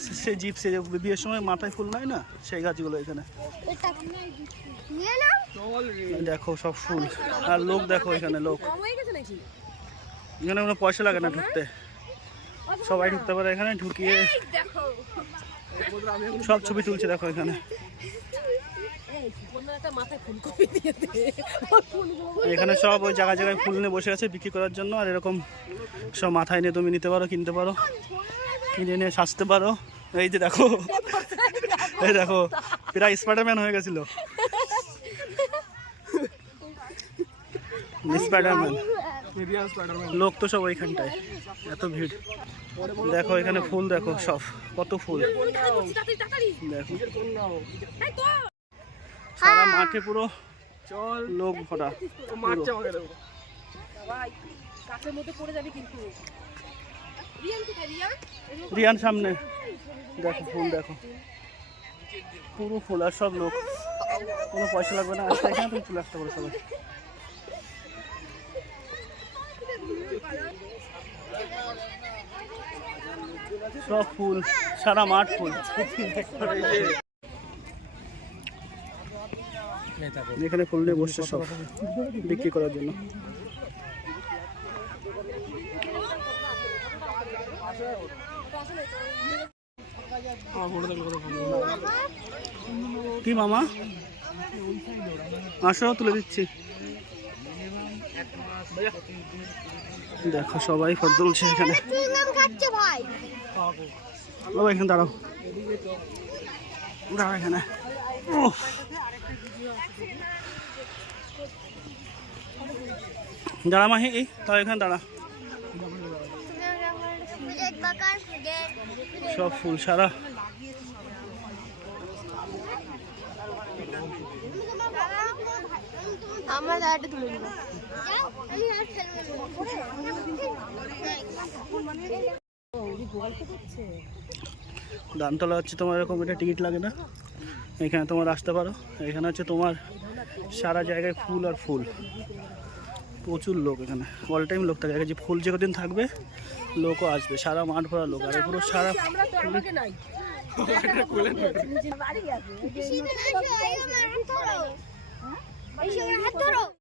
সে zip সে বিয়ের সময় মাথায় ফুল নাই না? সেই গাছগুলো এখানে। দেখো সব ফুল। আর লোক দেখো এখানে লোক। এখানে কোনো পয়সা লাগে না ঢুকতে। সবাই ঢুকতে পারে এখানে ঢুকিয়ে সব ছবি তুলছে দেখো এখানে। এখানে সব ওই জায়গায় জায়গায় ফুল নিয়ে বসে আছে বিক্রি করার জন্য আর এরকম সব মাথায় নিয়ে তুমি নিতে পারো কিনতে পারো। কিনে নিয়ে সাজতে পারো। এই যে দেখো। এই দেখো প্রায় স্পাইডারম্যান হয়ে গেছিল। স্পাইডারম্যান লোক তো সব ওইখানটায়। এত ভিড়। দেখো এখানে ফুল দেখো সব। কত ফুল। দেখো। সারা মাঠে পুরো লোক ভরা। কাছের মধ্যে পড়ে যাবে কিন্তু। রিয়ান সামনে। দেখো ফুল দেখো। পুরো ফুল আর সব লোক। কোনো পয়সা লাগবে না। আসতে এখানে তুমি চলে আসতে পারো সবাই। সব ফুল সারা মাঠ ফুল এখানে ফুল নিয়ে বসছে সব। বিক্রি করার জন্য। কি মামা? আসো, তুলে দিচ্ছি। দেখো সবাই ফটো তুলছে এখানে। বাবা, এখানে দাঁড়াও। দাঁড়াও এখানে। দাঁড়া মাহি তাও এখানে দাঁড়া। সব ফুল সারা আমার তুলে দানতলা হচ্ছে তোমার এরকম এটা টিকিট লাগে না? এখানে তোমার আসতে পারো। এখানে হচ্ছে তোমার সারা জায়গায় ফুল আর ফুল। প্রচুর লোক এখানে। অল টাইম লোক থাকে। যে ফুল যে কদিন থাকবে লোকও আসবে। সারা মাঠ ভরা লোক। আর পুরো সারা আমরা